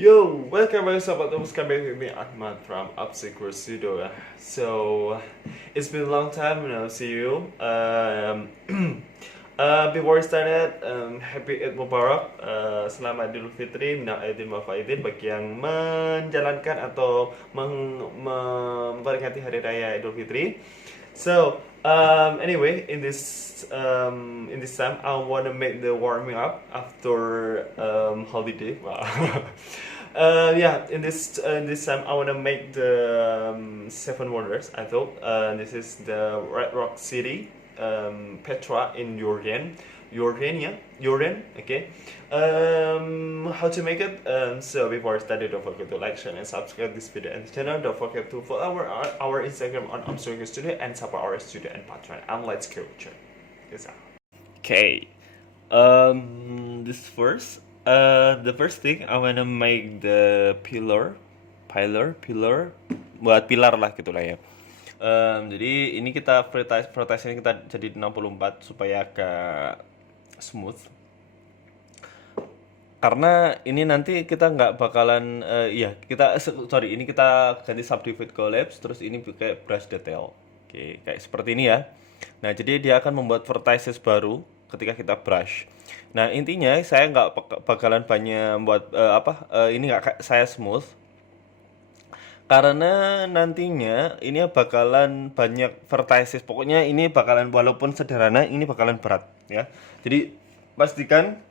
Yo, welcome back sobat Opus, come back with me Ahmad from Upsecure Studio. So, it's been a long time no see you. Before we started, Happy Eid Mubarak, Selamat Idul Fitri, Minal Aidin wal Faizin bagi yang menjalankan atau memperingati Hari Raya Idul Fitri. So, anyway, in this time, I wanna make the warming up after holiday. Wow. Yeah, in this time, I wanna make the Seven Wonders. I thought this is the Red Rock City, Petra in Jordan. Okay. How to make it? So before I start, don't forget to like, share, and subscribe this video and channel. Don't forget to follow our Instagram on Upstream Studio and support our studio and Patreon. And let's go check this out. Okay. This first. The first thing I wanna make the pillar, buat pilar lah gitulah ya. Jadi ini kita vertice ini kita jadi 64 supaya agak smooth. Karena ini nanti kita nggak bakalan ini kita ganti subdivide collapse, terus ini kayak brush detail. Oke, kayak seperti ini ya. Nah, jadi dia akan membuat vertices baru ketika kita brush. Nah, intinya saya nggak bakalan banyak buat ini nggak saya smooth, karena nantinya ini bakalan banyak vertices. Pokoknya ini bakalan, walaupun sederhana, ini bakalan berat ya. Jadi pastikan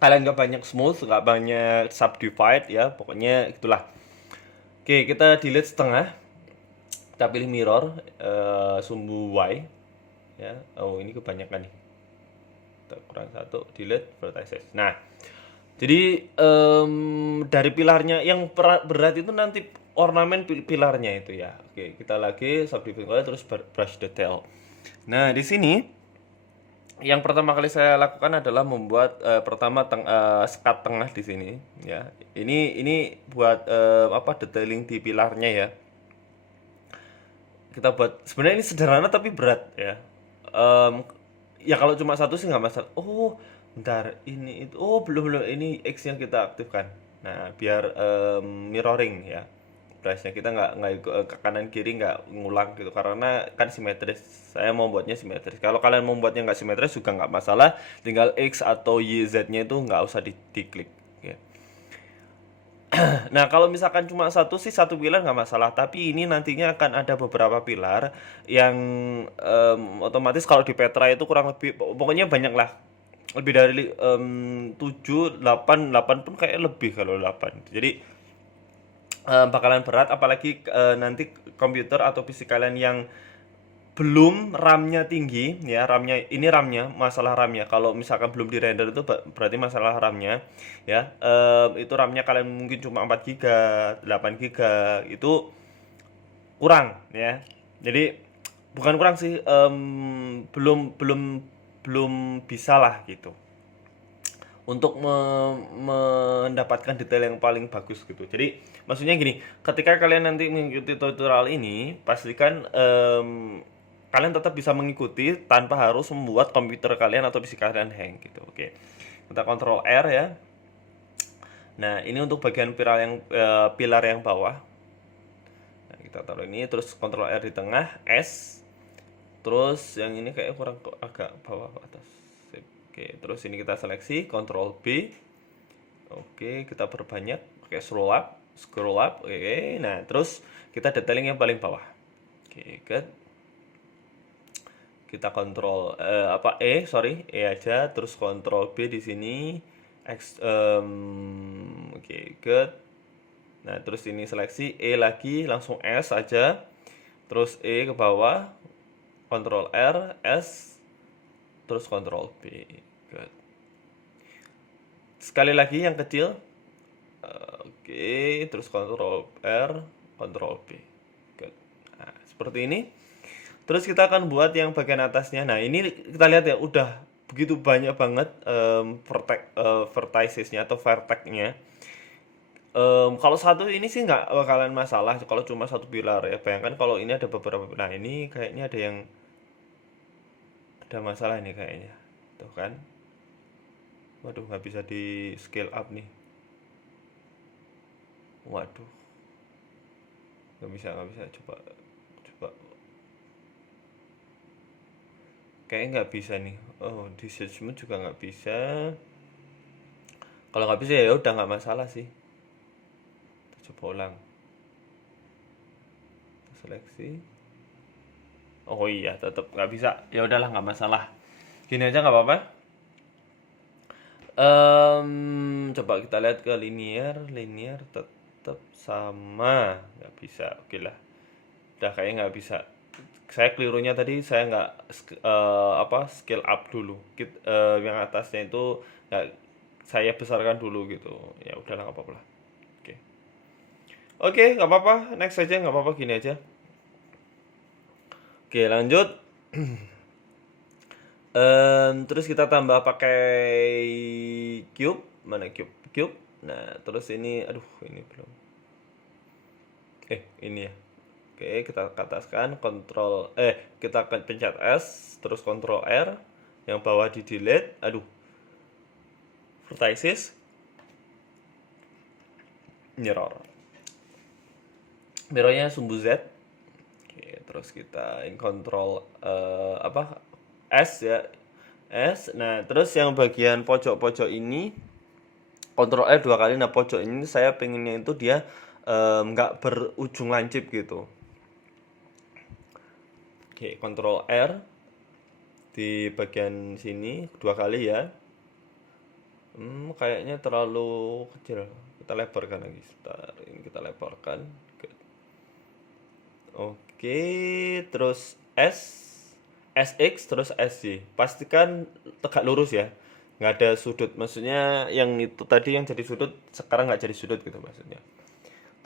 kalian nggak banyak smooth, nggak banyak subdivide ya, pokoknya itulah. Oke, kita delete setengah, kita pilih mirror, sumbu Y ya. Oh, ini kebanyakan nih, kita kurang satu, delete vertices. Nah, jadi dari pilarnya yang berat itu nanti ornamen pilarnya itu ya. Oke, kita lagi subdivide terus brush detail. Nah, di sini yang pertama kali saya lakukan adalah membuat pertama sekat tengah di sini ya. Ini buat detailing di pilarnya ya. Kita buat, sebenarnya ini sederhana tapi berat ya. Ya kalau cuma satu sih nggak masalah. Oh, bentar, ini itu, oh belum ini X yang kita aktifkan. Nah, biar mirroring ya, brushnya kita nggak ke kanan kiri, nggak ngulang gitu, karena kan simetris. Saya mau buatnya simetris. Kalau kalian mau buatnya nggak simetris juga nggak masalah, tinggal X atau Y Z-nya itu nggak usah diklik ya. Nah, kalau misalkan cuma satu sih, satu pilar nggak masalah, tapi ini nantinya akan ada beberapa pilar yang otomatis kalau di Petra itu kurang lebih, pokoknya banyak lah, lebih dari 7, 8 pun kayak lebih kalau 8. Jadi bakalan berat, apalagi nanti komputer atau PC kalian yang belum RAM-nya tinggi ya. RAM-nya masalah RAM-nya, kalau misalkan belum di render itu berarti masalah RAM-nya ya. Itu RAM-nya kalian mungkin cuma 4 GB, 8 GB, itu kurang ya. Jadi bukan kurang sih, belum belum belum bisa lah gitu untuk mendapatkan detail yang paling bagus gitu. Jadi maksudnya gini, ketika kalian nanti mengikuti tutorial ini, pastikan kalian tetap bisa mengikuti tanpa harus membuat komputer kalian atau PC kalian hang gitu. Oke, kita Ctrl R ya. Nah, ini untuk bagian pilar yang bawah. Nah, kita taruh ini, terus Ctrl R di tengah, S. Terus yang ini kayak kurang, agak bawah ke atas. Oke, terus ini kita seleksi, Ctrl B. Oke, kita perbanyak, pakai scroll up. Oke, nah terus kita detailing yang paling bawah. Oke, good. Kita kontrol E aja, terus Ctrl B di sini. Oke, good. Nah, terus ini seleksi E lagi, langsung S aja. Terus E ke bawah, Ctrl R, S, terus Ctrl B. Good. Sekali lagi yang kecil. Oke, terus Ctrl R, Ctrl B. Good. Nah, seperti ini. Terus kita akan buat yang bagian atasnya. Nah, ini kita lihat ya, udah begitu banyak banget verticesnya atau vertexnya. Kalau satu ini sih nggak bakalan masalah kalau cuma satu pilar ya. Bayangkan kalau ini ada beberapa. Nah, ini kayaknya ada masalah nih kayaknya. Tuh kan. Waduh, nggak bisa di scale up nih. Waduh, nggak bisa. Coba. Kayaknya nggak bisa nih. Oh, di search mode juga nggak bisa. Kalau nggak bisa ya udah nggak masalah sih. Coba ulang. Seleksi. Oh iya, tetap nggak bisa. Ya udahlah, nggak masalah. Gini aja nggak apa-apa. Coba kita lihat ke linear tetap sama, nggak bisa. Oke lah, udah kayaknya nggak bisa. Saya kelirunya tadi saya nggak scale up dulu. Yang atasnya itu nggak saya besarkan dulu gitu. Ya udahlah, nggak apa-apa lah. Oke, oke, nggak apa-apa. Next aja, nggak apa-apa, gini aja. Oke, lanjut. Terus kita tambah pakai cube. Mana cube? Cube. Nah, terus ini, aduh, ini belum. Ini ya. Oke, kita katakan kita akan pencet S, terus Ctrl R, yang bawah di delete. Aduh, vertices, mirrornya sumbu Z. Oke, terus kita Ctrl S ya, S. Nah, terus yang bagian pojok-pojok ini Ctrl R 2 kali. Nah, pojok ini saya pengennya itu dia nggak berujung lancip gitu. Oke, Ctrl R di bagian sini 2 kali ya. Kayaknya terlalu kecil. Kita lebarkan lagi. Sebentar, ini kita lebarkan. Oke, terus SX, terus SY. Pastikan tegak lurus ya. Nggak ada sudut. Maksudnya yang itu tadi yang jadi sudut, sekarang nggak jadi sudut gitu maksudnya.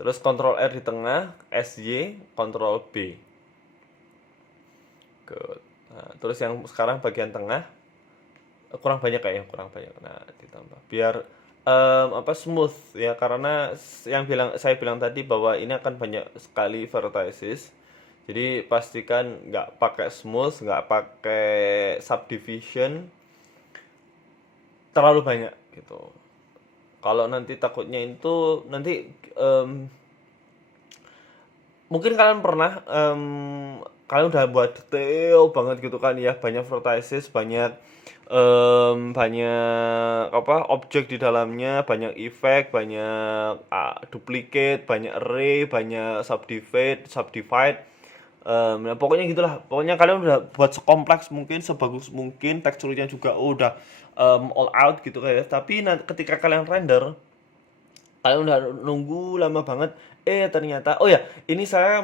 Terus Ctrl R di tengah, SY, Ctrl B. Good. Nah, terus yang sekarang bagian tengah, kurang banyak kayaknya, kurang banyak. Nah, ditambah. Biar smooth ya, karena saya bilang tadi bahwa ini akan banyak sekali vertices. Jadi pastikan nggak pakai smooth, nggak pakai subdivision terlalu banyak gitu. Kalau nanti takutnya itu nanti mungkin kalian pernah kalian udah buat detail banget gitu kan ya, banyak vertices, banyak objek di dalamnya, banyak efek, banyak duplicate, banyak array, banyak subdivide. Nah pokoknya gitulah, pokoknya kalian udah buat sekompleks mungkin, sebagus mungkin, teksturnya juga udah all out gitu kan ya. Tapi ketika kalian render, kalian udah nunggu lama banget, ternyata ini saya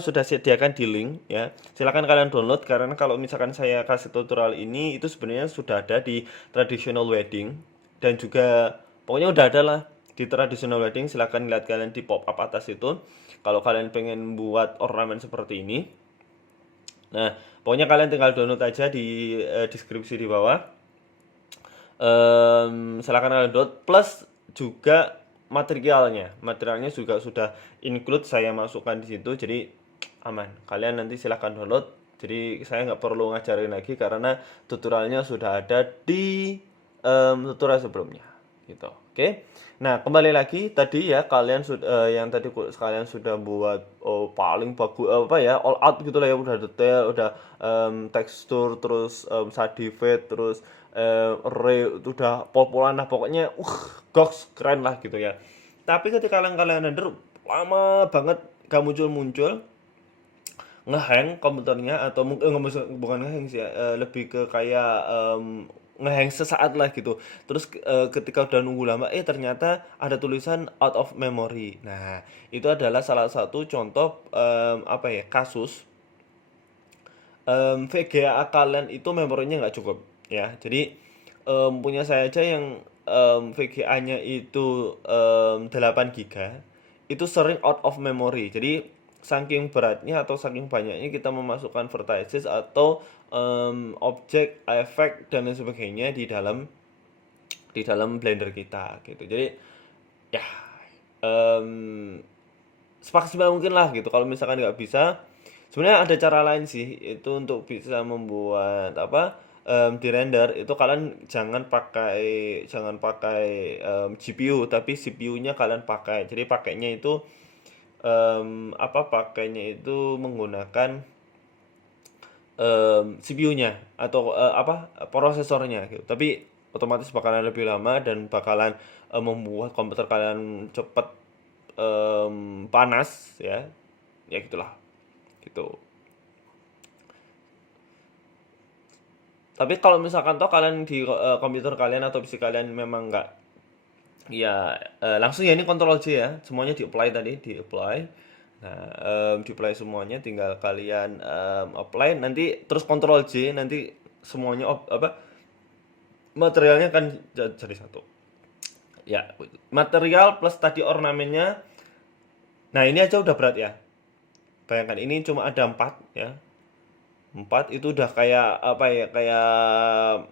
sudah sediakan di link ya, silakan kalian download. Karena kalau misalkan saya kasih tutorial ini, itu sebenarnya sudah ada di traditional wedding, dan juga pokoknya udah ada lah di traditional wedding. Silakan lihat kalian di pop up atas itu kalau kalian pengen buat ornamen seperti ini. Nah pokoknya kalian tinggal download aja di deskripsi di bawah. Silakan kalian download, plus juga materialnya juga sudah include, saya masukkan di situ, jadi aman. Kalian nanti silahkan download, jadi saya nggak perlu ngajarin lagi karena tutorialnya sudah ada di tutorial sebelumnya gitu. Oke. Nah kembali lagi tadi ya, kalian yang tadi kalian sudah buat paling bagus all out gitu lah ya, udah detail, udah tekstur, terus subdivide, terus array, itu udah pol-polan lah pokoknya, goks, keren lah gitu ya. Tapi ketika kalian render lama banget gak muncul, ngehang komputernya, atau bukan ngehang sih ya, lebih ke kayak ngehang sesaat lah gitu. Terus ketika udah nunggu lama, ternyata ada tulisan out of memory. Nah itu adalah salah satu contoh kasus VGA kalian itu memorinya nggak cukup ya. Jadi punya saya aja yang VGA-nya itu 8 GB, itu sering out of memory. Jadi saking beratnya atau saking banyaknya kita memasukkan vertices atau objek, efek dan lain sebagainya di dalam Blender kita gitu. Jadi ya semaksimal mungkin lah gitu. Kalau misalkan nggak bisa, sebenarnya ada cara lain sih, itu untuk bisa membuat di render itu kalian jangan pakai GPU, tapi CPU-nya kalian pakai. Jadi pakainya itu menggunakan CPU-nya atau prosesornya gitu. Tapi otomatis bakalan lebih lama dan bakalan membuat komputer kalian cepet panas ya. Ya gitulah. Gitu. Tapi kalau misalkan toh kalian di komputer kalian atau PC kalian memang nggak, ya langsung ya, ini Ctrl J ya, semuanya di apply tadi, di apply. Nah, di apply semuanya, tinggal kalian apply, nanti terus Ctrl J, nanti semuanya materialnya akan jadi satu. Ya, material plus tadi ornamennya. Nah, ini aja udah berat ya. Bayangkan ini cuma ada 4 ya. 4 itu udah kayak apa ya, kayak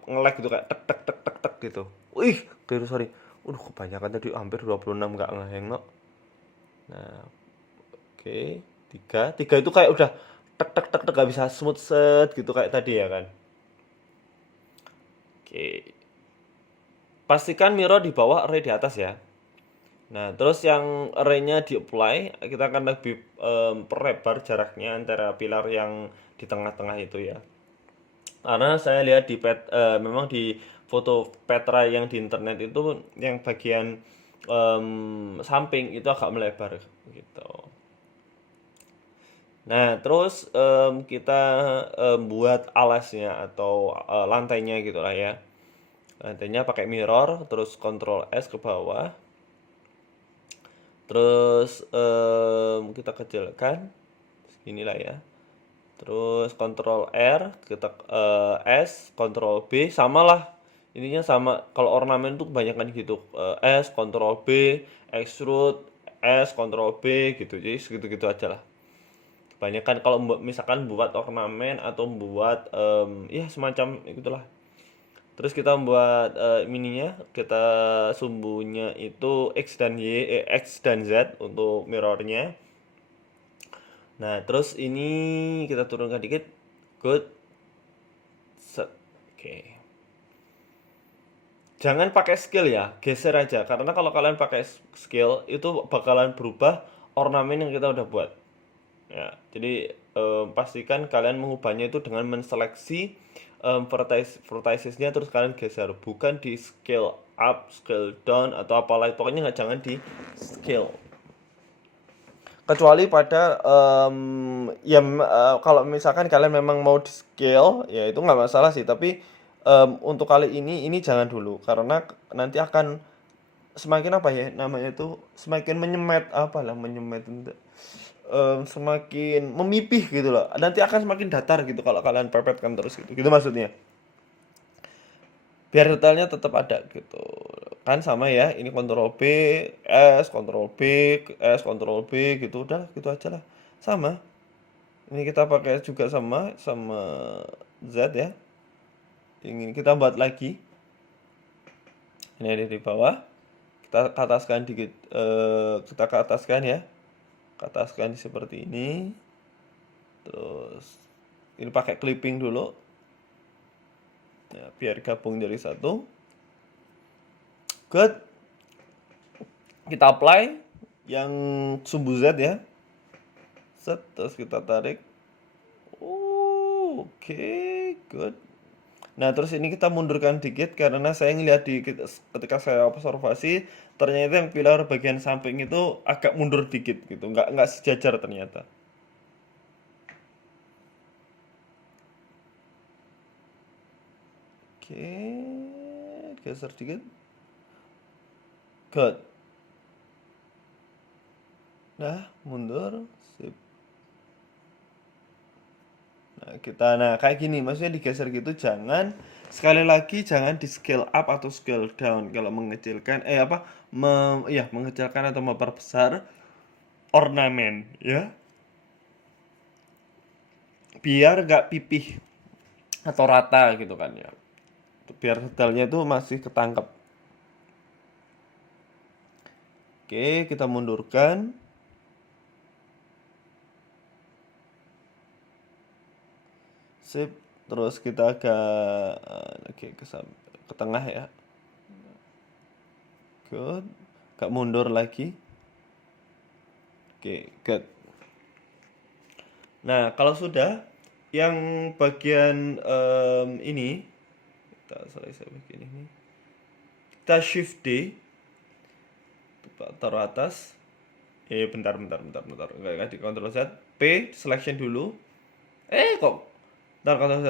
nge-lag gitu, kayak tek tek tek tek tek gitu. Wih, sorry. Kebanyakan tadi, hampir 26 nggak ngehang no. Nah, oke. Tiga itu kayak udah tek tek tek tek, gak bisa smooth set gitu kayak tadi ya kan. Oke. Pastikan mirror di bawah, array di atas ya. Nah, terus yang array-nya di-apply, kita akan lebih perlebar jaraknya antara pilar yang di tengah-tengah itu ya. Karena saya lihat memang di foto Petra yang di internet itu yang bagian samping itu agak melebar gitu. Nah, terus kita buat alasnya atau lantainya gitulah ya. Lantainya pakai mirror, terus Ctrl S ke bawah. Terus kita kecilkan inilah ya. Terus Ctrl R, kita S, Ctrl B, samalah. Ininya sama. Kalau ornamen tuh kebanyakan gitu. S, Ctrl B, extrude, S, Ctrl B gitu. Jadi segitu-gitu aja lah. Kebanyakan kalau misalkan buat ornamen atau buat ya semacam itulah. Terus kita membuat mininya, kita sumbunya itu X dan Z untuk mirrornya. Nah, terus ini kita turunkan dikit. Good. Set. Oke. Jangan pakai scale ya, geser aja. Karena kalau kalian pakai scale itu bakalan berubah ornamen yang kita udah buat. Ya, jadi pastikan kalian mengubahnya itu dengan menseleksi verticesnya, terus kalian geser, bukan di scale up, scale down atau apalah. Pokoknya jangan di scale. Kecuali pada kalau misalkan kalian memang mau di scale ya itu nggak masalah sih, tapi untuk kali ini jangan dulu, karena nanti akan semakin apa ya namanya itu, semakin menyemet, semakin memipih gitu loh, nanti akan semakin datar gitu kalau kalian pepetkan terus gitu maksudnya, biar detailnya tetap ada gitu kan. Sama ya, ini Ctrl B, Ctrl B, Ctrl B gitu, udah gitu aja lah, sama. Ini kita pakai juga sama Z ya. Ingin kita buat lagi, ini ada di bawah, kita ke ataskan dikit, kita ke ataskan ya, ke ataskan seperti ini. Terus ini pakai clipping dulu ya, biar gabung jadi satu. Good. Kita apply yang sumbu Z ya. Set, terus kita tarik. Oke, good. Nah, terus ini kita mundurkan dikit karena saya ngeliat ketika saya observasi, ternyata yang pilar bagian samping itu agak mundur dikit gitu, nggak sejajar ternyata. Oke, geser dikit. Good. Nah, mundur. Sip. Nah, kayak gini, maksudnya digeser gitu, sekali lagi jangan di scale up atau scale down kalau mengecilkan mengecilkan atau memperbesar ornamen ya, biar nggak pipih atau rata gitu kan ya, biar detailnya itu masih ketangkep. Oke, kita mundurkan. Sip. terus kita agak lagi ke tengah ya. Good. Agak mundur lagi. Oke, good. Nah, kalau sudah yang bagian ini kita selesai bagian ini. Kita shift D, taruh atas. Bentar. Enggak di Ctrl Z. P selection dulu. Kok bentar, Ctrl Z.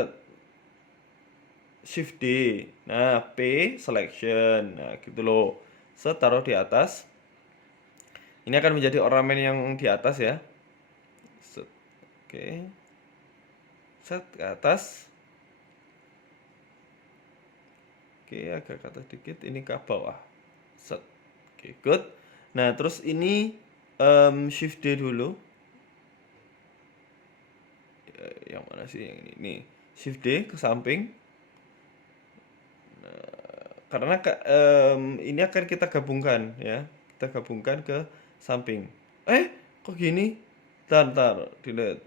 Shift D. Nah, P selection. Nah, gitu loh. Taruh di atas. Ini akan menjadi ornamen yang di atas ya. Set. Oke. Set ke atas. Oke, agak ke atas dikit. Ini ke bawah. Set. Oke, good. Nah, terus ini shift D dulu. Yang mana sih yang ini? Nih, shift D ke samping. Nah, karena ini akan kita gabungkan ya. Kita gabungkan ke samping. Kok gini? Ntar, delete.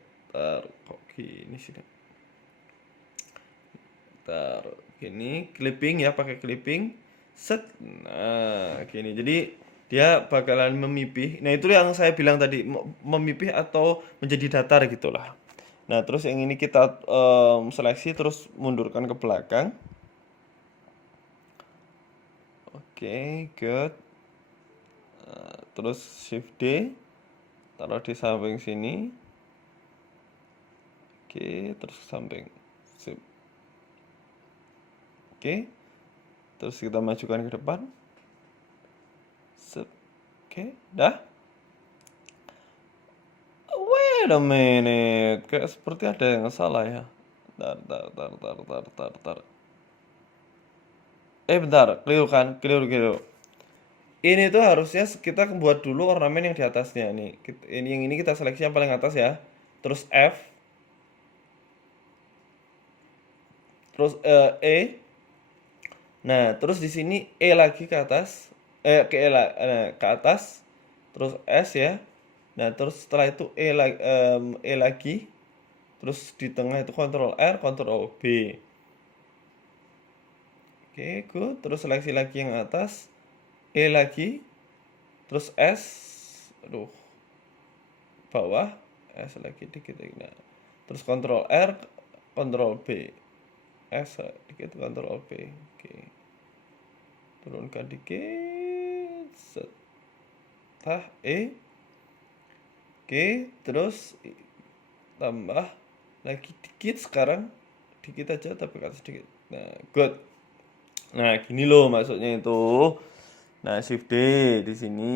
Kok gini sih? Ntar, gini, clipping ya, pakai clipping. Set. Nah, gini. Jadi dia bakalan memipih. Nah, itu yang saya bilang tadi, memipih atau menjadi datar gitulah. Nah, terus yang ini kita seleksi terus mundurkan ke belakang. Oke, good. Terus shift D, taruh di samping sini. Oke, terus ke samping. Sip. Oke. Terus kita majukan ke depan. Sip. Oke, dah. Wait a minute. Kayak seperti ada yang salah ya. Bentar. Bentar. Keliru kan? Keliru. Ini tuh harusnya kita buat dulu ornamen yang di atasnya nih. Yang ini kita seleksi yang paling atas ya. Terus F. Terus E. Nah, terus di sini E lagi ke atas. Ke atas. Terus S ya. Nah, terus setelah itu E lagi. Terus di tengah itu Ctrl R, Ctrl B. Oke, good. Terus seleksi lagi yang atas. E lagi. Terus S. Aduh. Bawah. S lagi dikit. Nah. Terus Ctrl R, Ctrl B. S dikit, Ctrl B. Oke. Turunkan dikit. Setah E. Oke, terus tambah lagi dikit sekarang. Dikit aja tapi ke atas dikit. Nah, good. Nah, gini loh maksudnya itu. Nah, shift D di sini.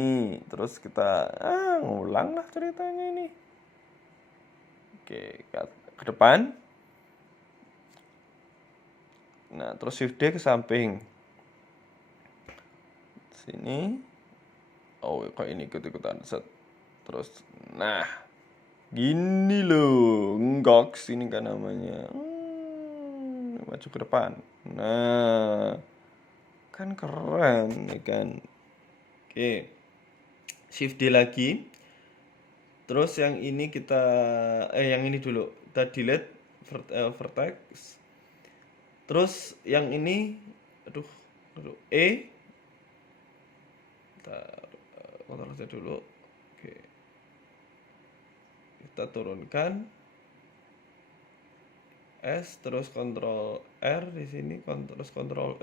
Terus kita ngulang lah ceritanya ini. Oke, ke depan. Nah, terus shift D ke samping. Sini. Kok ini ikut-ikutan set. Terus, nah, gini loh, nggoks ini kan namanya. Maju ke depan. Nah, kan keren nih kan. Oke, shift D lagi. Terus yang ini yang ini dulu kita delete vertex. Terus yang ini, aduh, E. Kita kontrol aja dulu. Oke. Kita turunkan S terus Ctrl R di sini, terus Ctrl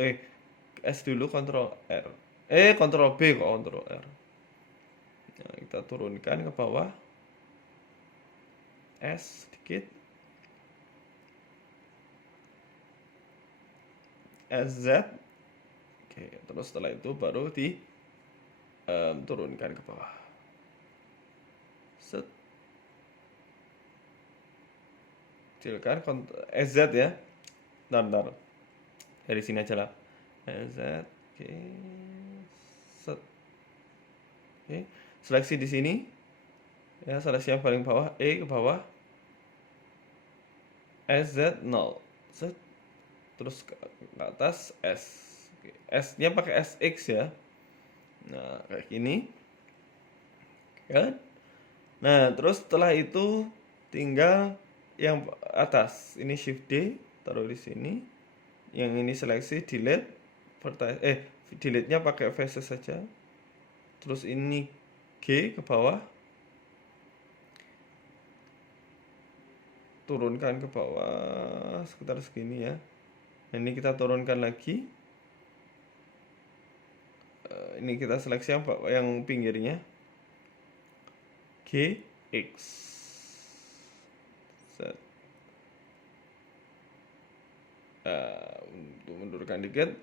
S dulu Ctrl R. Ctrl B kok Ctrl R. Nah, kita turunkan ke bawah. S sedikit. SZ. Oke, terus setelah itu baru turunkan ke bawah. Set. Kecilkan SZ ya. Bentar. Dari sini aja lah. SZ. Oke. Set. Oke. Seleksi di sini. Ya, seleksi yang paling bawah. E ke bawah. SZ 0. Set. Terus ke atas S. Oke. S-nya pakai SX ya. Nah, kayak gini. Kan? Nah, terus setelah itu tinggal yang atas. Ini shift D. taruh di sini. Yang ini seleksi, delete, delete-nya pakai faces saja. Terus ini G ke bawah, turunkan ke bawah sekitar segini ya. Nah, ini kita turunkan lagi. Ini kita seleksi yang pinggirnya, G, X. Set. Untuk mundurkan dikit.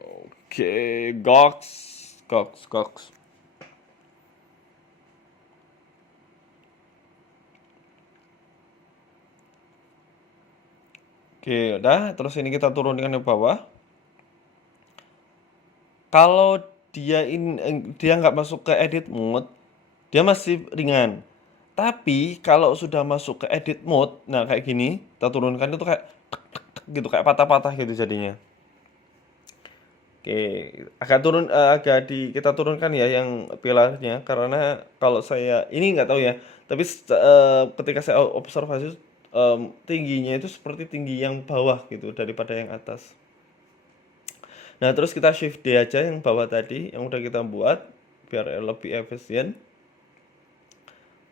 Oke, Gox. Oke, udah. Terus ini kita turunkan ke bawah. Kalau dia nggak masuk ke edit mode, dia masih ringan. Tapi kalau sudah masuk ke edit mode, nah kayak gini, kita turunkan itu kayak gitu, kayak patah-patah gitu jadinya. Oke, kita turunkan ya yang pilarnya, karena kalau saya ini nggak tahu ya, tapi ketika saya observasi tingginya itu seperti tinggi yang bawah gitu daripada yang atas. Nah, terus kita shift D aja yang bawah tadi yang udah kita buat biar lebih efisien.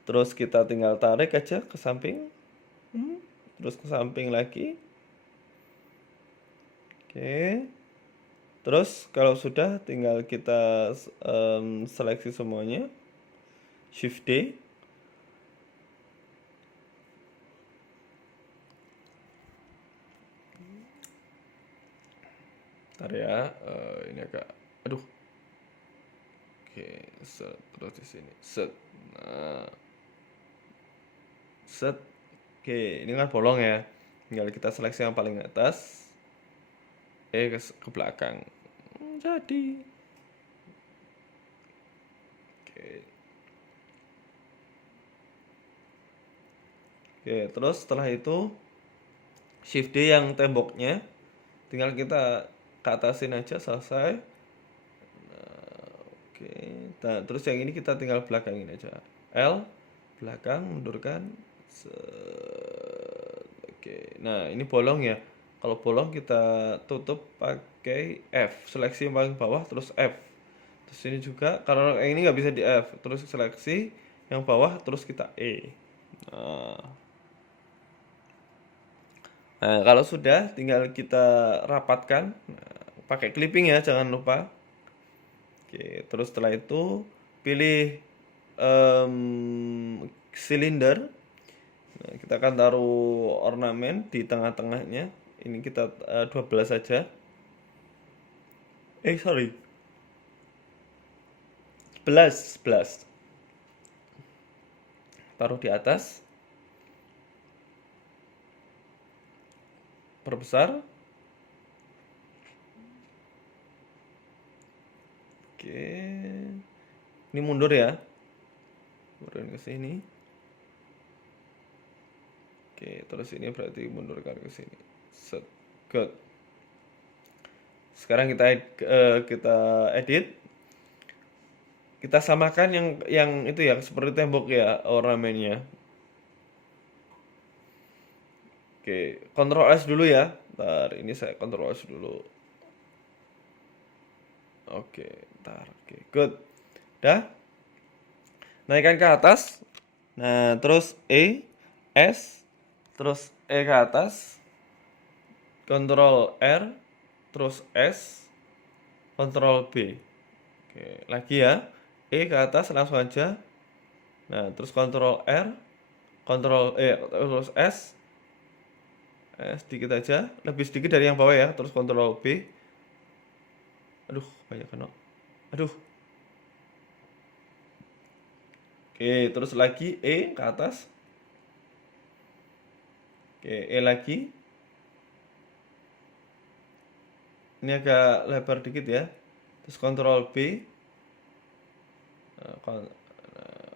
Terus kita tinggal tarik aja ke samping. Terus ke samping lagi. Oke. Terus kalau sudah tinggal kita seleksi semuanya. Shift D. Ntar ya, ini agak, aduh. Oke, set, terus di sini, set. Nah, set. Oke, ini kan bolong ya. Tinggal kita seleksi yang paling atas. Ke belakang. Jadi. Oke. Oke, terus setelah itu Shift D yang temboknya tinggal kita ke atasin aja, selesai. Nah, oke. Nah, terus yang ini kita tinggal belakangin aja. L belakang, mundurkan. Oke. Nah, ini bolong ya. Kalau bolong kita tutup pakai F. Seleksi yang paling bawah terus F. Terus ini juga karena yang ini nggak bisa di F. Terus seleksi yang bawah terus kita E. Nah, kalau sudah tinggal kita rapatkan. Nah, pakai clipping ya, jangan lupa. Oke, terus setelah itu pilih silinder. Nah, kita akan taruh ornamen di tengah-tengahnya. Ini kita 12 saja. Sorry. 11. Taruh di atas. Perbesar. Oke. Ini mundur ya. Mundurin ke sini. Oke, terus ini berarti mundurkan ke sini. Set. Good. Sekarang kita edit. Kita samakan yang itu ya, seperti tembok ya ornamennya. Oke, Ctrl S dulu ya. Ntar ini saya Ctrl S dulu. Oke, ntar. Oke, good. Dah. Naikkan ke atas. Nah, terus S, terus ke atas. Ctrl R, terus S, Ctrl B. Oke, lagi ya. Ke atas langsung aja. Nah, terus Ctrl R, terus S. Sedikit aja, lebih sedikit dari yang bawah ya. Terus Ctrl B. Aduh, banyak kan. Aduh. Oke, terus lagi ke atas. Oke, lagi. Ini agak lebar dikit ya. Terus Ctrl B.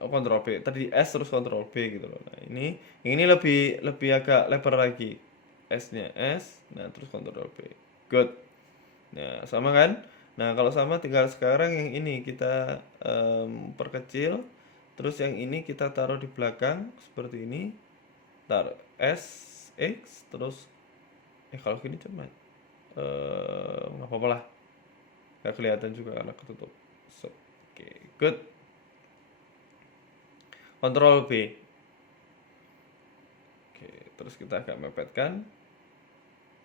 Ctrl B. Tadi S terus Ctrl B gitu loh. Nah, ini lebih agak lebar lagi. S-nya S. Nah, terus Ctrl B. Good. Nah, sama kan? Nah, kalau sama tinggal sekarang yang ini kita perkecil. Terus yang ini kita taruh di belakang seperti ini. Taruh S, X, terus Kalau gini cuman nggak apa-apa lah, nggak kelihatan juga karena ketutup. So, oke, good. Ctrl B. Oke, terus kita agak mepetkan.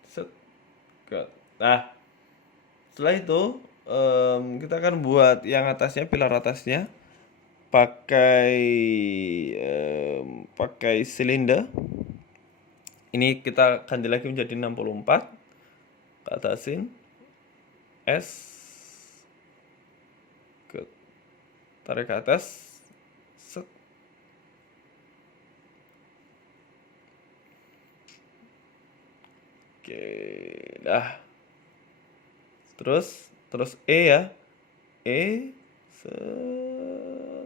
Set, good. Nah, setelah itu kita akan buat yang atasnya, pilar atasnya pakai pakai silinder. Ini kita ganti lagi menjadi 64, ke atasin, S, ke tarik ke atas, set. Oke, dah. Terus E ya, E,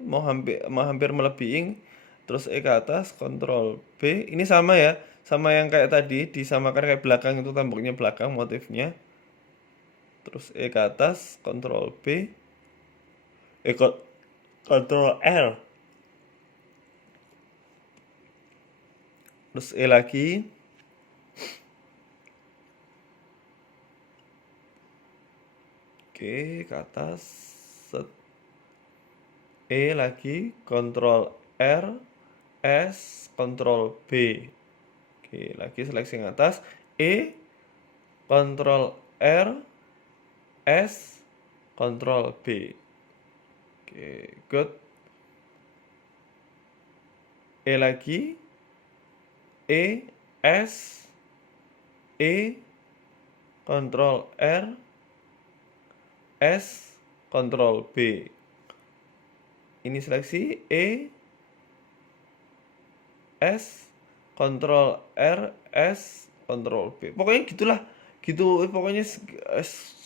mau hampir melebihi, terus E ke atas, Ctrl B. Ini sama ya, sama yang kayak tadi, disamakan kayak belakang itu, temboknya belakang motifnya. Terus E ke atas, Ctrl B, Ctrl L, terus E lagi, oke, ke atas, set. E lagi, Ctrl R, S, Ctrl B. Oke, lagi seleksi yang atas, E, Ctrl R, S, Ctrl B. Oke, good. E lagi, E, S, E, Ctrl R, S, Ctrl B. Ini seleksi, E, S, Ctrl R, S, Ctrl B. Pokoknya gitulah, gitu. Pokoknya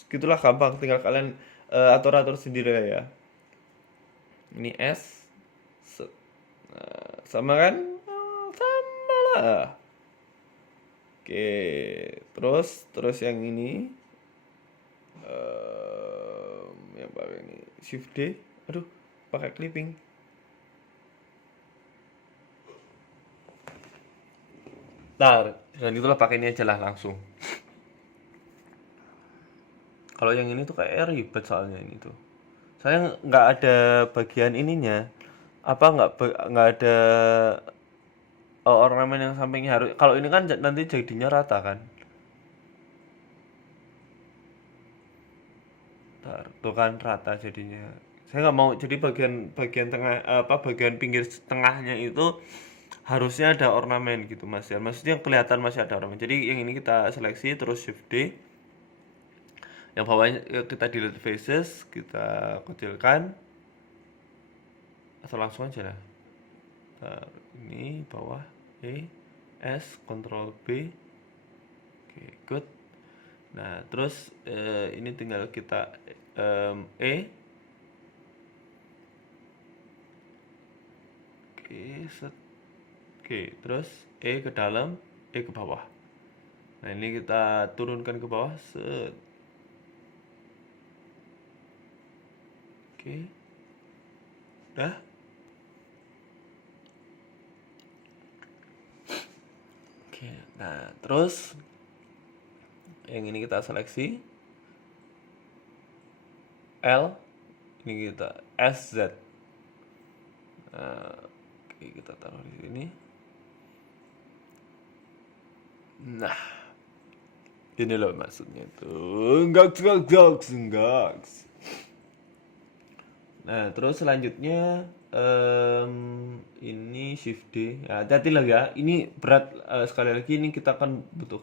gitulah, gampang. Tinggal kalian atur-atur sendiri lah ya. Ini S, set. Nah, sama kan? Sama lah. Oke, terus yang ini, yang pakai ini Shift D. Aduh, pakai clipping. Nah, dan itulah, pakai ini aja lah langsung. Kalau yang ini tuh kayak ribet soalnya ini tuh. Saya nggak ada bagian ininya. Apa nggak ada ornamen yang sampingnya harus. Kalau ini kan nanti jadinya rata kan. Tuh kan rata jadinya. Saya nggak mau jadi bagian bagian tengah, bagian pinggir tengahnya itu harusnya ada ornamen gitu mas ya. Maksudnya kelihatan masih ada ornamen. Jadi yang ini kita seleksi, terus Shift D. Yang bawahnya kita delete faces, kita kecilkan, atau langsung aja lah. Ini bawah, E, S, Ctrl B. Oke, good. Nah, terus ini tinggal kita E. Oke, set. Oke, terus E ke dalam, E ke bawah. Nah, ini kita turunkan ke bawah, set. Oke. Dah. Oke, nah terus yang ini kita seleksi, L, ini kita SZ. Nah, oke, kita taruh di sini. Nah, ini loh maksudnya tuh, enggak. Nah, terus selanjutnya ini Shift D. Ya, hati-hati lah ya. Ini berat, sekali lagi ini kita akan butuh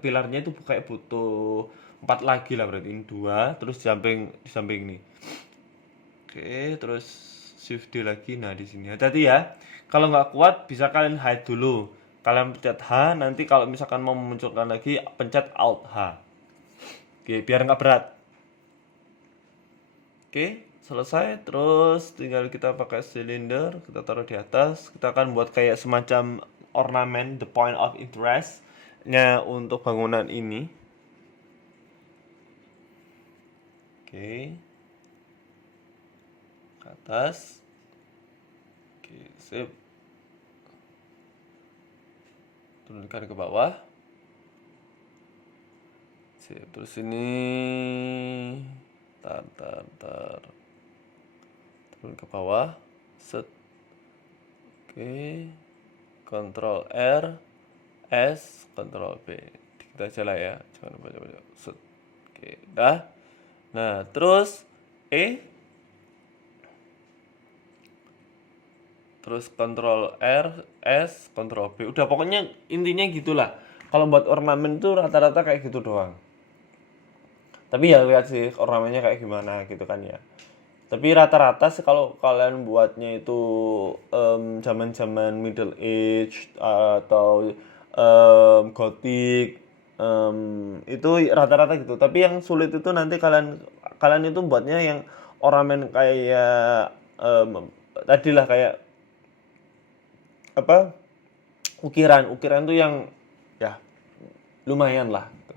pilarnya itu kayak butuh 4 lagi lah, berarti ini 2, terus di samping ini. Oke, terus Shift D lagi. Nah, di sini hati-hati ya. Kalau nggak kuat bisa kalian hide dulu. Kalian pencet H, nanti kalau misalkan mau memunculkan lagi pencet Alt H. Oke, biar nggak berat. Oke, selesai. Terus tinggal kita pakai silinder, kita taruh di atas. Kita akan buat kayak semacam ornamen, the point of interest nya untuk bangunan ini. Oke, ke atas. Oke, sip. Turunkan ke bawah. Sip. Terus ini tar. Turun ke bawah. Set. Oke. Ctrl R, S, Ctrl B. Kita aja lah ya. Jangan baca-baca. Set. Oke, dah. Nah, terus E, terus Ctrl R, S, Ctrl B. Udah pokoknya intinya gitulah. Kalau buat ornamen tuh rata-rata kayak gitu doang. Tapi ya lihat sih ornamennya kayak gimana gitu kan ya. Tapi rata-rata sih kalau kalian buatnya itu zaman-zaman Middle Age atau Gothic, itu rata-rata gitu. Tapi yang sulit itu nanti kalian kalian itu buatnya yang ornamen kayak tadi lah kayak apa, ukiran tuh yang ya lumayan lah gitu.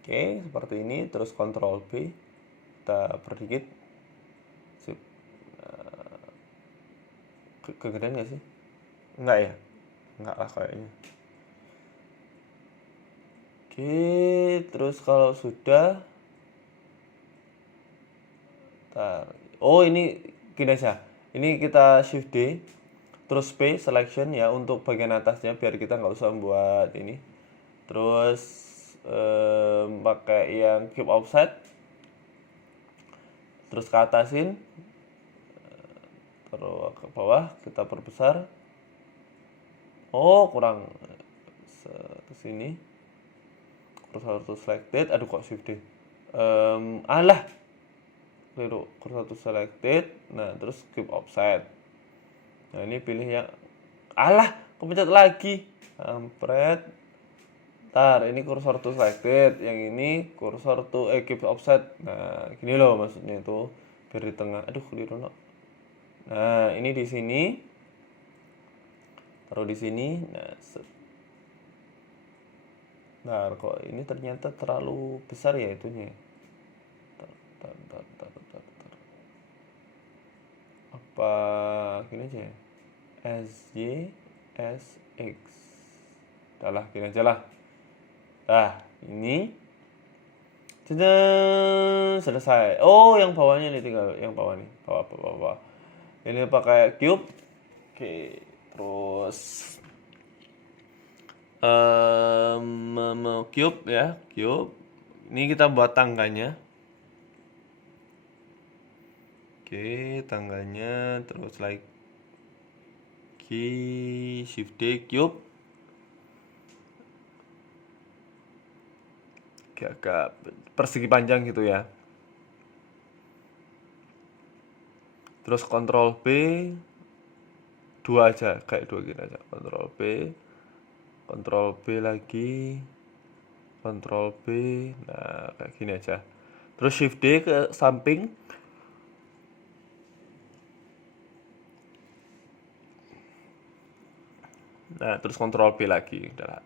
Oke, seperti ini. Terus Ctrl B, kita perdikit. Sip. Kegedean gak sih? Enggak ya? Enggak lah kayaknya. Oke, terus kalau sudah oh ini gini aja. Ini kita Shift D, terus P selection ya untuk bagian atasnya biar kita nggak usah membuat ini. Terus pakai yang keep offset, terus ke atasin, terus ke bawah kita perbesar. Oh kurang ke sini. Kursor to selected, aduh kok Shift D. Alah, keliru. Kursor to selected, nah terus keep offset. Nah ini pilih yang, alah, kepencet lagi. Ampret. Ntar ini kursor to selected, yang ini kursor to keep offset. Nah gini loh maksudnya itu biar di tengah. Aduh keliru no. Nah ini di sini, taruh di sini. Nah Nah, kok ini ternyata terlalu besar ya itunya. Tar. Apa gini aja ya? SY, SX. Dah lah, gini aja lah. Nah, ini selesai. Oh, yang bawahnya nih tinggal yang bawah nih. Bawah. Ini pakai cube. Oke, terus cube ya, cube. Ini kita buat tangganya. Oke, tangganya terus lagi Shift D cube. Agak persegi panjang gitu ya. Terus Ctrl B 2 aja, kayak 2 gitu aja. Ctrl B lagi, Ctrl B, nah kayak gini aja. Terus Shift D ke samping. Nah, terus Ctrl B lagi. Udah.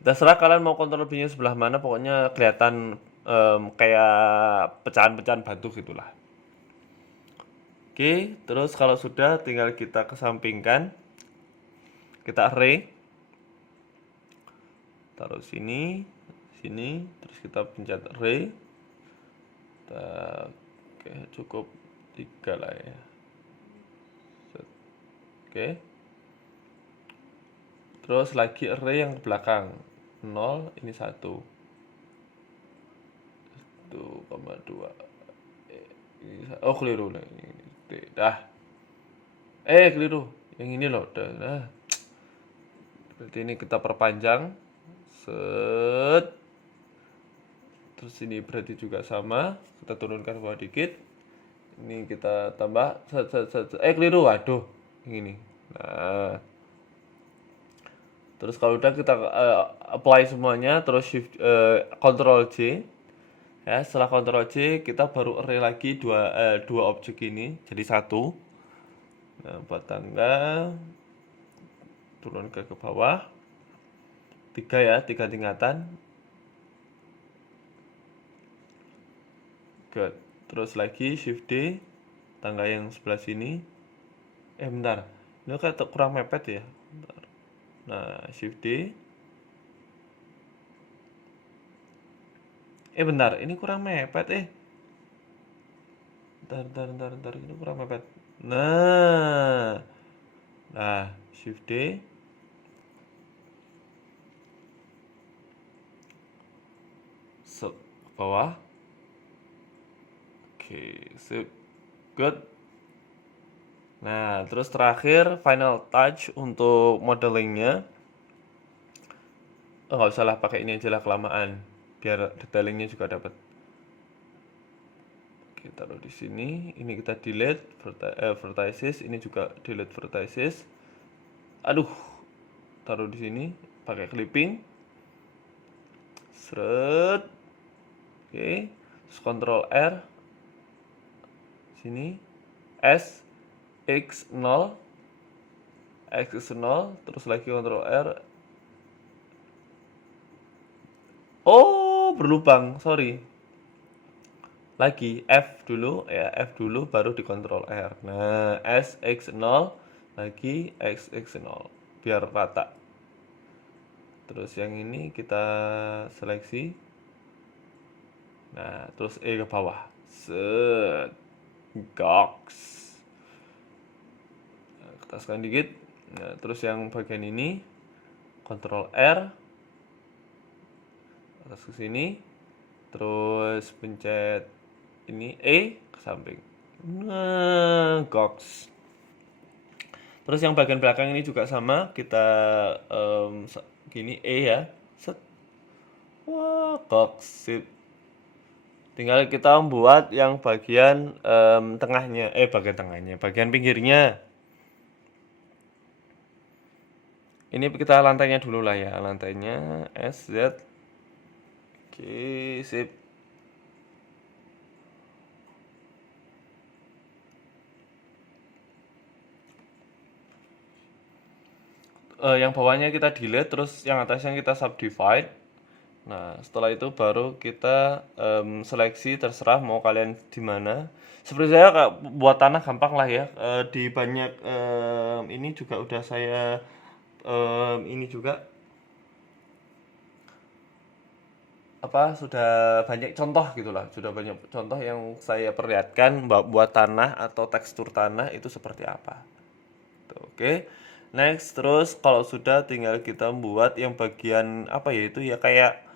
Terserah kalian mau Ctrl B-nya sebelah mana, pokoknya kelihatan kayak pecahan-pecahan batu gitulah. Oke, terus kalau sudah tinggal kita kesampingkan. Kita array. Taruh sini, terus kita pencet array. Oke, cukup 3 lah ya. Oke. Terus lagi array yang ke belakang. 0, ini 1. 1,2. Oh, keliru. Dah. Keliru. Yang ini loh. Dah. Berarti ini kita perpanjang. Set. Terus ini berarti juga sama. Kita turunkan ke bawah dikit. Ini kita tambah. Keliru. Waduh. Yang ini. Nah. Terus kalau udah kita apply semuanya, terus shift Ctrl J. Ya, setelah Ctrl J kita baru array lagi dua objek ini jadi satu. Nah, buat tangga turun ke bawah. 3 ya, 3 tingkatan. Good. Terus lagi shift D tangga yang sebelah sini. Bentar. Ini kayak kurang mepet ya. Bentar. Nah, shift D. Bentar, ini kurang mepet Bentar, ini kurang mepet. Nah, Shift D, ke bawah. Oke, sip, good. Nah, terus terakhir final touch untuk modelingnya. Oh, nggak usah lah, pakai ini aja lah kelamaan, biar detailingnya juga dapat. Oke, taruh di sini. Ini kita delete vertices, ini juga delete vertices. Aduh, taruh di sini, pakai clipping. Seret. Oke, terus Ctrl R. Sini. S X0, X0, terus lagi Ctrl R. Oh, berlubang, sorry. Lagi F dulu ya, F dulu baru di Ctrl R. Nah, S X0 lagi X0 biar rata. Terus yang ini kita seleksi. Nah, terus ke bawah. Set. Goks. Nah, ketaskan dikit. Nah, terus yang bagian ini Ctrl R atas ke sini. Terus pencet ini ke samping. Nah, goks. Terus yang bagian belakang ini juga sama, kita gini ya. Set. Wah, goks. Sip. Tinggal kita buat yang bagian tengahnya, bagian tengahnya, bagian pinggirnya. Ini kita lantainya dulu lah ya, lantainya SZ. Oke, sip. Yang bawahnya kita delete, terus yang atasnya kita subdivide. Nah, setelah itu baru kita seleksi, terserah mau kalian di mana. Seperti saya buat tanah gampang lah ya. Di banyak ini juga udah saya ini juga sudah banyak contoh gitulah, sudah banyak contoh yang saya perlihatkan buat tanah atau tekstur tanah itu seperti apa. Tuh, oke. Next, terus kalau sudah tinggal kita buat yang bagian apa ya itu ya kayak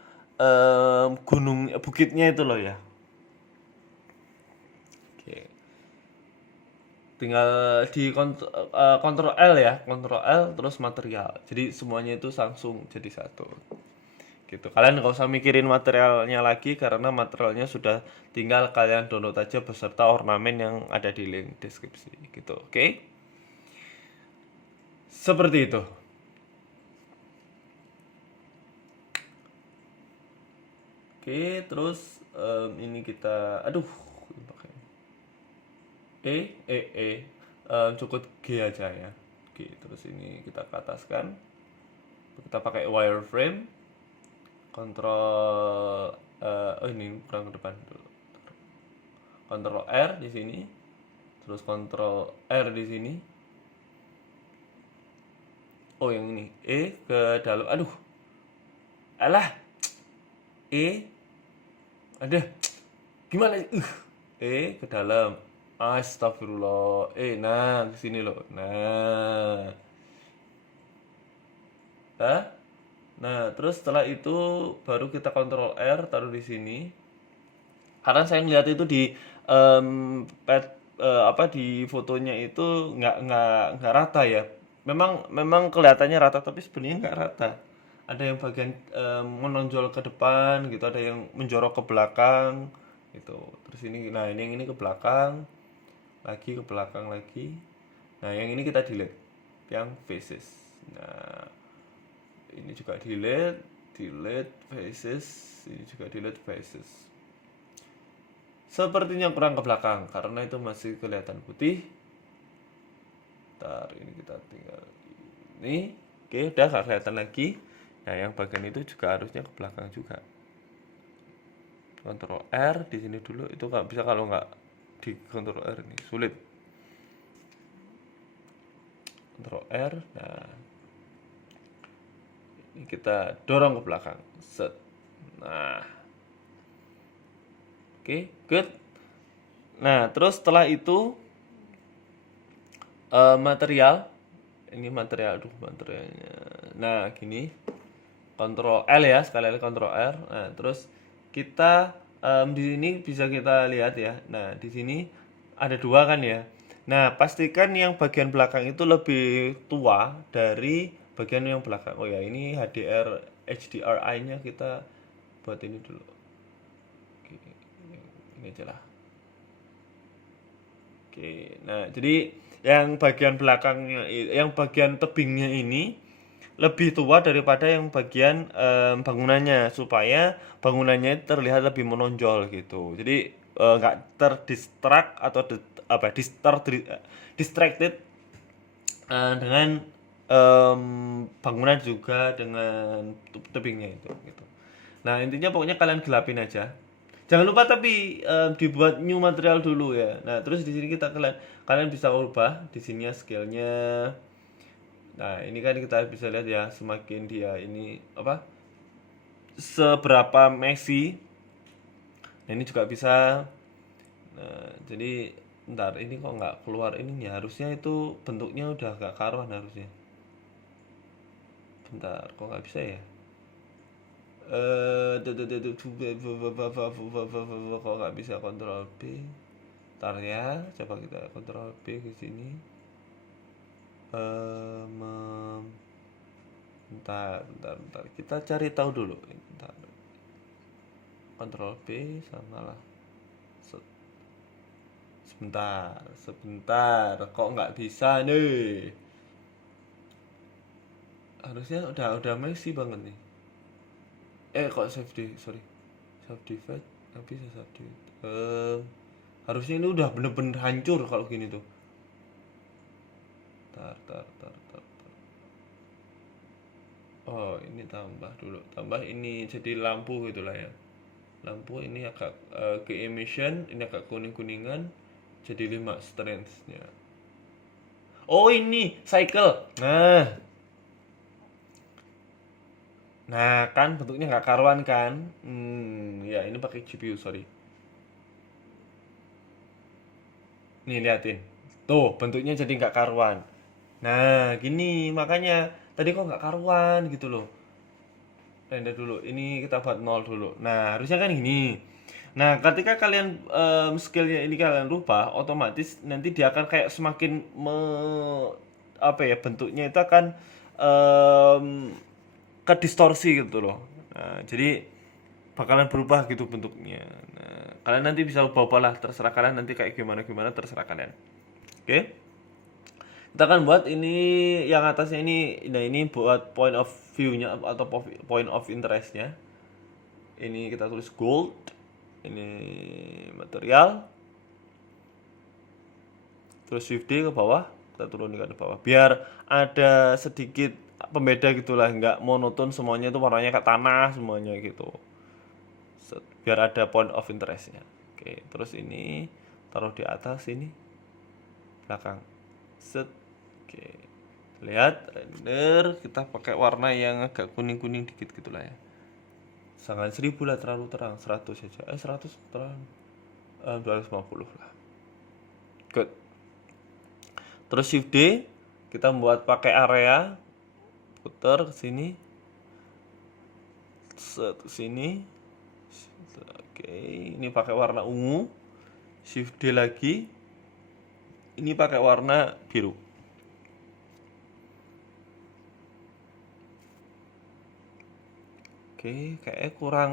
gunung bukitnya itu loh ya. Oke. Tinggal di Ctrl L ya, Ctrl L terus material. Jadi semuanya itu langsung jadi satu. Gitu. Kalian nggak usah mikirin materialnya lagi karena materialnya sudah tinggal kalian download aja beserta ornamen yang ada di link deskripsi gitu. Oke? Seperti itu. Oke, terus ini kita cukup G aja ya. Oke, terus ini kita ke ataskan. Kita pakai wireframe. Kontrol ini kurang ke depan dulu. Kontrol R di sini. Terus kontrol R di sini. Oh, yang ini. Ke dalam. Aduh. Alah. Ada. Gimana sih? Ke dalam. Astagfirullah. Nah, di sini loh. Nah. Nah, terus setelah itu baru kita kontrol R taruh di sini. Karena saya ngeliat itu di di fotonya itu nggak rata ya. Memang kelihatannya rata tapi sebenarnya nggak rata. Ada yang bagian menonjol ke depan gitu, ada yang menjorok ke belakang gitu. Terus ini, nah ini yang ini ke belakang, lagi ke belakang lagi. Nah yang ini kita delete, yang faces. Nah ini juga delete faces, ini juga delete faces. Sepertinya kurang ke belakang karena itu masih kelihatan putih. Ntar ini kita tinggal ini. Oke, udah gak kelihatan lagi. Nah, yang bagian itu juga harusnya ke belakang juga. Ctrl R di sini dulu, itu nggak bisa kalau nggak di Ctrl R ini sulit. Ctrl R, nah ini kita dorong ke belakang. Set. Nah, Oke, good. Nah, terus setelah itu material, ini material, aduh materialnya. Nah, gini, Ctrl L ya, sekali lagi Ctrl R. Nah, terus kita di sini bisa kita lihat ya. Nah, di sini ada dua kan ya. Nah, pastikan yang bagian belakang itu lebih tua dari bagian yang belakang. Oh ya, ini HDRI-nya kita buat ini dulu. Oke, ini aja lah. Oke, nah jadi yang bagian belakangnya, yang bagian tebingnya ini lebih tua daripada yang bagian bangunannya supaya bangunannya terlihat lebih menonjol gitu. Jadi nggak terdistract atau apa distracted dengan bangunan juga dengan tebingnya itu gitu. Nah, intinya pokoknya kalian gelapin aja. Jangan lupa tapi dibuat new material dulu ya. Nah, terus di sini kalian kalian bisa ubah di sini scale-nya. Nah, ini kan kita bisa lihat ya, semakin dia ini apa? Seberapa messy. Nah, ini juga bisa. Nah, jadi ntar ini kok nggak keluar ininya. Harusnya itu bentuknya udah agak karuan harusnya. Bentar, kok nggak bisa ya? Kok nggak bisa kontrol B? Ntar ya, coba kita kontrol B ke sini. Bentar. Kita cari tahu dulu. Bentar. Kontrol B sama lah. Sebentar. Kok nggak bisa nih? Harusnya udah messy banget nih. Kok sorry. Save divide, nggak bisa save divide. Harusnya ini udah bener-bener hancur kalau gini tuh. Tar. Oh, ini tambah dulu. Tambah ini jadi lampu gitulah ya. Lampu ini agak ke emission, ini agak kuning-kuningan. Jadi 5 strands-nya. Oh, ini cycle. Nah, kan bentuknya nggak karuan kan? Ya ini pakai GPU, sorry. Nih liatin. Tuh, bentuknya jadi nggak karuan. Nah, gini makanya tadi kok nggak karuan gitu loh. Render dulu. Ini kita buat nol dulu. Nah, harusnya kan gini. Nah, ketika kalian skillnya ini kalian rubah, otomatis nanti dia akan kayak semakin apa ya bentuknya itu akan em, ke distorsi gitu loh. Nah, jadi bakalan berubah gitu bentuknya. Nah, kalian nanti bisa ubah-ubah lah, terserah kalian nanti kayak gimana terserah kalian. Oke? Kita akan buat ini yang atasnya ini, nah ini buat point of view-nya atau point of interest-nya. Ini kita tulis gold. Ini material. Terus shift D ke bawah, kita turunkan ke bawah. Biar ada sedikit pembeda gitulah, nggak monoton semuanya itu warnanya kayak tanah semuanya gitu. Biar ada point of interest-nya. Oke, terus ini taruh di atas ini belakang. Set. Oke. Lihat render kita pakai warna yang agak kuning-kuning dikit gitulah ya. Jangan 1000 lah terlalu terang, 100 saja. 100 terang. 250 lah. Good. Terus shift D kita buat pakai area putar ke sini. Set ke sini. Oke, ini pakai warna ungu. Shift D lagi. Ini pakai warna biru. Oke, kayaknya kurang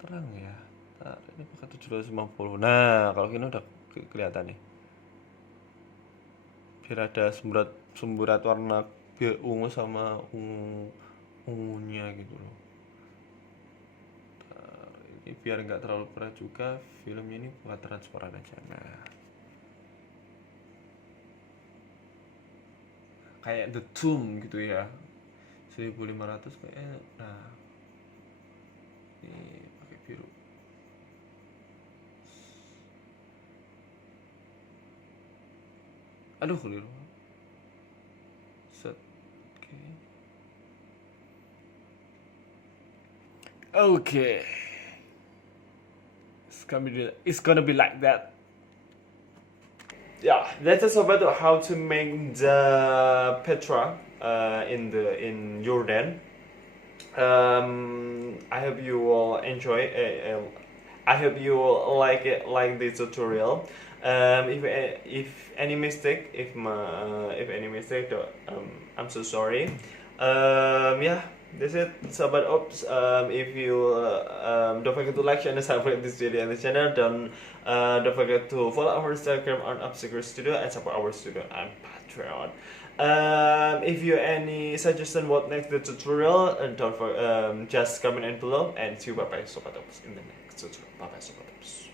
terang ya. Nah, ini pakai 750. Nah, kalau gini udah kelihatan nih. Biar ada semburat warna ungu sama ungunya gitu loh. Nah, ini biar nggak terlalu berat juga, filmnya ini buat transparan aja. Nah, kayak The Tomb gitu ya. 1500 kayaknya. Nah, ini pakai biru. Aduh, keliru. Set. Oke. Oke. gonna be like that. Yeah, let us about how to make the Petra in Jordan. I hope you will enjoy. I hope you will like this tutorial. If any mistake, if any mistake, I'm so sorry. Yeah, that's it, Sahabat Ops. If you don't forget to like, share, and subscribe this video and the channel. Don't forget to follow our Instagram on Upsecret Studio and support our studio on Patreon. If you any suggestion what next the tutorial, don't just comment below and see you bye bye Sobat Ops in the next tutorial. Bye bye Sobat Ops.